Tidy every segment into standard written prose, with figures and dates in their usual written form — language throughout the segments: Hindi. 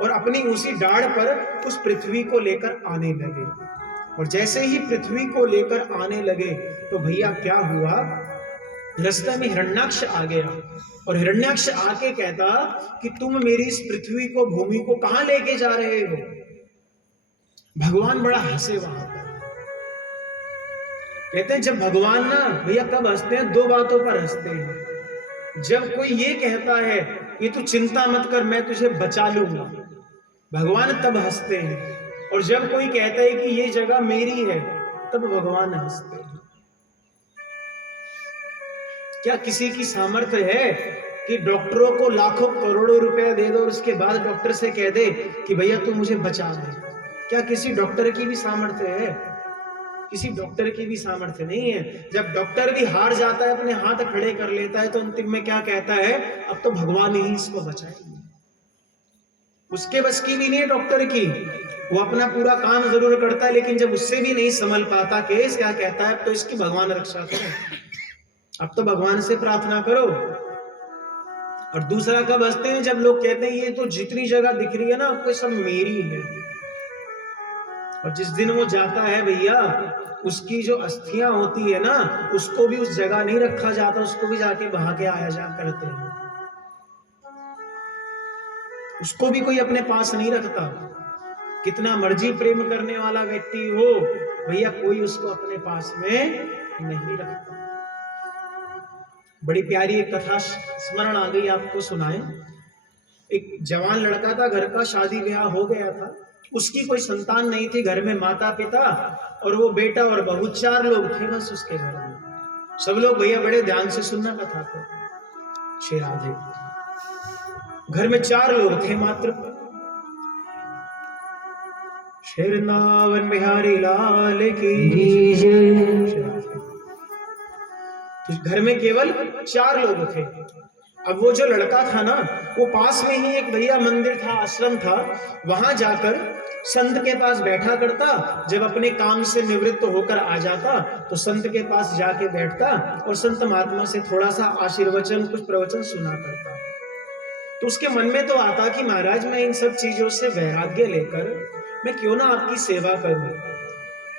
और अपनी उसी डाढ़ पर उस पृथ्वी को लेकर आने लगे। और जैसे ही पृथ्वी को लेकर आने लगे तो भैया क्या हुआ, रास्ते में हिरण्याक्ष आ गया और हिरण्याक्ष आके कहता कि तुम मेरी इस पृथ्वी को, भूमि को कहां लेके जा रहे हो। भगवान बड़ा हंसे वहां पर। कहते हैं जब भगवान ना भैया कब हंसते हैं, दो बातों पर हंसते हैं। जब कोई ये कहता है कि तू चिंता मत कर मैं तुझे बचा लूंगा, भगवान तब हंसते हैं। और जब कोई कहता है कि ये जगह मेरी है, तब भगवान हंसते हैं। क्या किसी की सामर्थ्य है कि डॉक्टरों को लाखों करोड़ों रुपया दे दो और उसके बाद डॉक्टर से कह दे कि भैया तू मुझे बचा दे? क्या किसी डॉक्टर की भी सामर्थ्य है? किसी डॉक्टर की भी सामर्थ्य नहीं है। जब डॉक्टर भी हार जाता है, अपने हाथ खड़े कर लेता है, तो अंतिम में क्या कहता है, अब तो भगवान ही इसको बचाएंगे। उसके बस की भी नहीं है डॉक्टर की, वो अपना पूरा काम जरूर करता है, लेकिन जब उससे भी नहीं संभल पाता केस, क्या कहता है, अब तो इसकी भगवान रक्षा करो, अब तो भगवान से प्रार्थना करो। और दूसरा कब हंसते हैं, जब लोग कहते हैं ये तो जितनी जगह दिख रही है ना, अब तो सब मेरी है। और जिस दिन वो जाता है भैया, उसकी जो अस्थियां होती है ना, उसको भी उस जगह नहीं रखा जाता, उसको भी जाके बहा के आया जा करते हैं। उसको भी कोई अपने पास नहीं रखता। कितना मर्जी प्रेम करने वाला व्यक्ति हो भैया, कोई उसको अपने पास में नहीं रखता। बड़ी प्यारी एक कथा स्मरण आ गई, आपको सुनाएं। एक जवान लड़का था, घर का शादी ब्याह हो गया था, उसकी कोई संतान नहीं थी, घर में माता पिता और वो बेटा और बहू, 4 लोग थे बस उसके घर में। सब लोग भैया बड़े ध्यान से सुनना कथा को। श्री राधे। घर में 4 लोग थे मात्र। शेरनावन बिहारी लाल की जय। तो घर में केवल 4 लोग थे। अब वो जो लड़का था ना, वो पास में ही एक भैया मंदिर था, आश्रम था, वहां जाकर संत के पास बैठा करता। जब अपने काम से निवृत्त होकर आ जाता तो संत के पास जाके बैठता और संत महात्मा से थोड़ा सा आशीर्वचन, कुछ प्रवचन सुना करता। तो उसके मन में तो आता कि महाराज मैं इन सब चीजों से वैराग्य लेकर मैं क्यों ना आपकी सेवा करूं।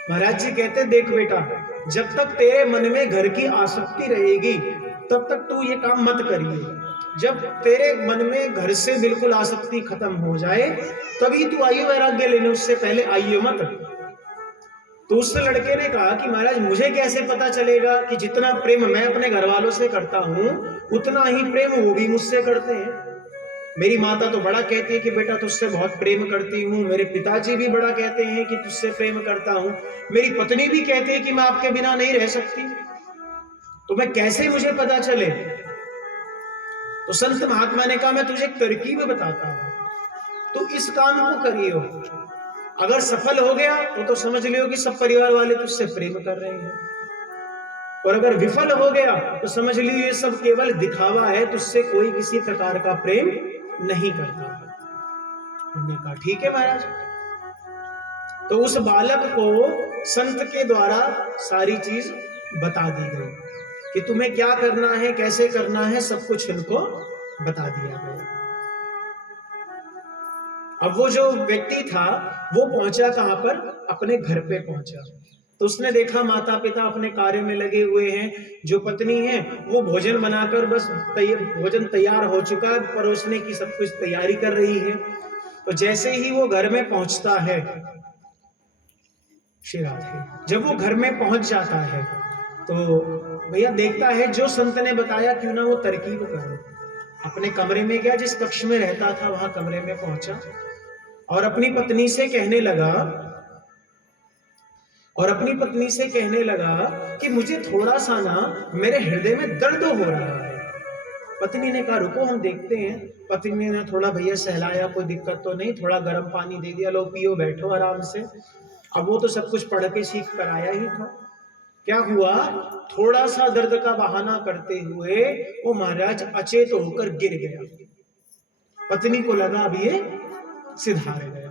महाराज जी कहते देख बेटा, जब तक तेरे मन में घर की आसक्ति रहेगी तब तक तू ये काम मत करिए। जब तेरे मन में घर से बिल्कुल आसक्ति खत्म हो जाए तभी तू आइए वैराग्य लेने, उससे पहले आइए मत। तो उस लड़के ने कहा कि महाराज मुझे कैसे पता चलेगा कि जितना प्रेम मैं अपने घर वालों से करता हूं उतना ही प्रेम वो भी मुझसे करते हैं। मेरी माता तो बड़ा कहती है कि बेटा तुझसे बहुत प्रेम करती हूँ, मेरे पिताजी भी बड़ा कहते हैं कि तुझसे प्रेम करता हूँ, मेरी पत्नी भी कहती है कि मैं आपके बिना नहीं रह सकती, तो मैं कैसे, मुझे पता चले। तो संत महात्मा ने कहा मैं तुझे एक तरकीब बताता हूं, तो इस काम को करियो। अगर सफल हो गया तो समझ लियो कि सब परिवार वाले तुझसे प्रेम कर रहे हैं, और अगर विफल हो गया तो समझ लियो ये सब केवल दिखावा है, तुझसे कोई किसी प्रकार का प्रेम नहीं करता। हमने कहा ठीक है महाराज। तो उस बालक को संत के द्वारा सारी चीज बता दी गई कि तुम्हें क्या करना है, कैसे करना है, सब कुछ इनको बता दिया गया। अब वो जो व्यक्ति था वो पहुंचा कहां पर, अपने घर पे पहुंचा। तो उसने देखा माता पिता अपने कार्य में लगे हुए हैं, जो पत्नी है वो भोजन बनाकर बस भोजन तैयार हो चुका है, परोसने की सब कुछ तैयारी कर रही है। तो जैसे ही वो घर में पहुंचता है, श्री राधे, जब वो घर में पहुंच जाता है तो भैया देखता है जो संत ने बताया क्यों ना वो तरकीब करो। अपने कमरे में गया, जिस कक्ष में रहता था वहां कमरे में पहुंचा और अपनी पत्नी से कहने लगा कि मुझे थोड़ा सा ना मेरे हृदय में दर्द हो रहा है। पत्नी ने कहा रुको हम देखते हैं। पत्नी ने थोड़ा भैया सहलाया, कोई दिक्कत तो नहीं, थोड़ा गर्म पानी दे दिया, लो पियो बैठो आराम से। अब वो तो सब कुछ पढ़ के सीख कर आया ही था। क्या हुआ, थोड़ा सा दर्द का बहाना करते हुए वो महाराज अचेत होकर गिर गया। पत्नी को लगा अब ये सिधार गया।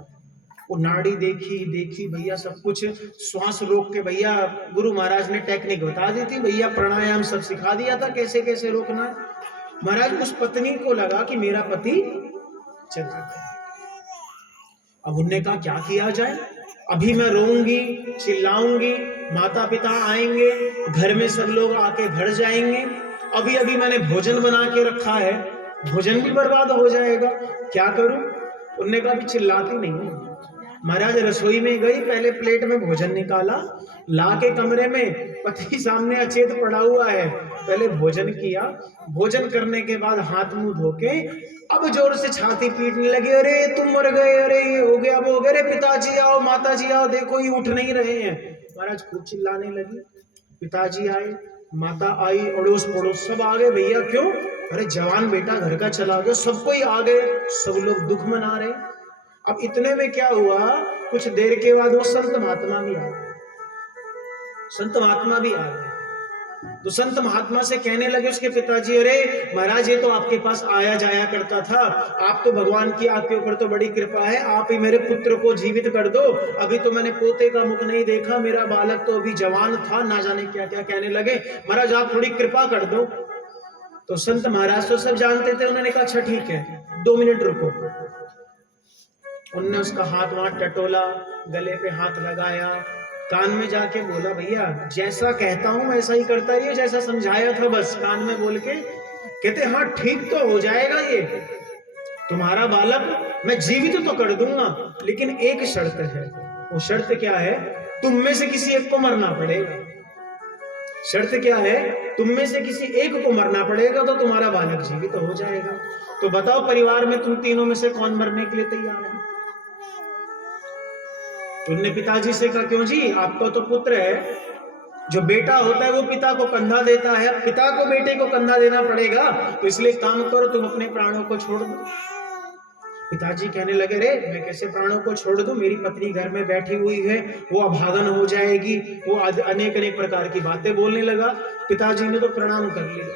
वो नाड़ी देखी भैया, सब कुछ श्वास रोक के, भैया गुरु महाराज ने टेक्निक बता दी थी, भैया प्राणायाम सब सिखा दिया था कैसे कैसे रोकना है। महाराज उस पत्नी को लगा कि मेरा पति चला गया। अब उनने कहा क्या किया जाए, अभी मैं रोऊंगी चिल्लाऊंगी, माता पिता आएंगे, घर में सब लोग आके भर जाएंगे, अभी अभी मैंने भोजन बना के रखा है, भोजन भी बर्बाद हो जाएगा, क्या करूं। उनने कहा भी चिल्लाती नहीं। महाराज रसोई में गई, पहले प्लेट में भोजन निकाला, ला के कमरे में पति सामने अचेत पड़ा हुआ है, पहले भोजन किया, भोजन करने के बाद हाथ मुंह धोके अब जोर से छाती पीटने लगे, अरे तुम मर गए, अरे ये हो गया वो हो गया, अरे पिताजी आओ माताजी आओ, देखो ये उठ नहीं रहे हैं। महाराज खूब चिल्लाने लगी, पिताजी आए, माता आई, अड़ोस पड़ोस सब आ गए, भैया क्यों, अरे जवान बेटा घर का चला गया, सब कोई आ गए, सब लोग दुख मना रहे। अब इतने में क्या हुआ, कुछ देर के बाद वो संत महात्मा भी आ गए, संत महात्मा भी आ गए। तो संत महात्मा से कहने लगे उसके पिताजी, अरे महाराज ये तो आपके पास आया जाया करता था, आप तो भगवान की आपके ऊपर तो बड़ी कृपा है, आप ही मेरे पुत्र को जीवित कर दो, अभी तो मैंने पोते का मुख नहीं देखा, मेरा बालक तो अभी जवान था, ना जाने क्या क्या कहने लगे, महाराज आप थोड़ी कृपा कर दो। तो संत महाराज तो सब जानते थे, उन्होंने कहा अच्छा ठीक है 2 मिनट रुको। उनने उसका हाथ वहां टटोला, गले पे हाथ लगाया, कान में जाके बोला, भैया जैसा कहता हूं वैसा ही करता रहिए, जैसा समझाया था बस कान में बोल के। कहते हाँ ठीक तो हो जाएगा, ये तुम्हारा बालक मैं जीवित तो कर दूंगा, लेकिन एक शर्त है। वो शर्त क्या है, तुम में से किसी एक को मरना पड़ेगा। शर्त क्या है, तुम में से किसी एक को मरना पड़ेगा तो तुम्हारा बालक जीवित हो जाएगा। तो बताओ परिवार में तुम तीनों में से कौन मरने के लिए तैयार है। उनने पिताजी से कहा, क्यों जी, आपका तो पुत्र है, जो बेटा होता है वो पिता को कंधा देता है, पिता को बेटे को कंधा देना पड़ेगा, तो इसलिए काम करो, तुम अपने प्राणों को छोड़ दो। पिताजी कहने लगे, रे मैं कैसे प्राणों को छोड़ दूं, मेरी पत्नी घर में बैठी हुई है, वो अभागन हो जाएगी, वो अनेक अनेक प्रकार की बातें बोलने लगा। पिताजी ने तो प्रणाम कर लिया,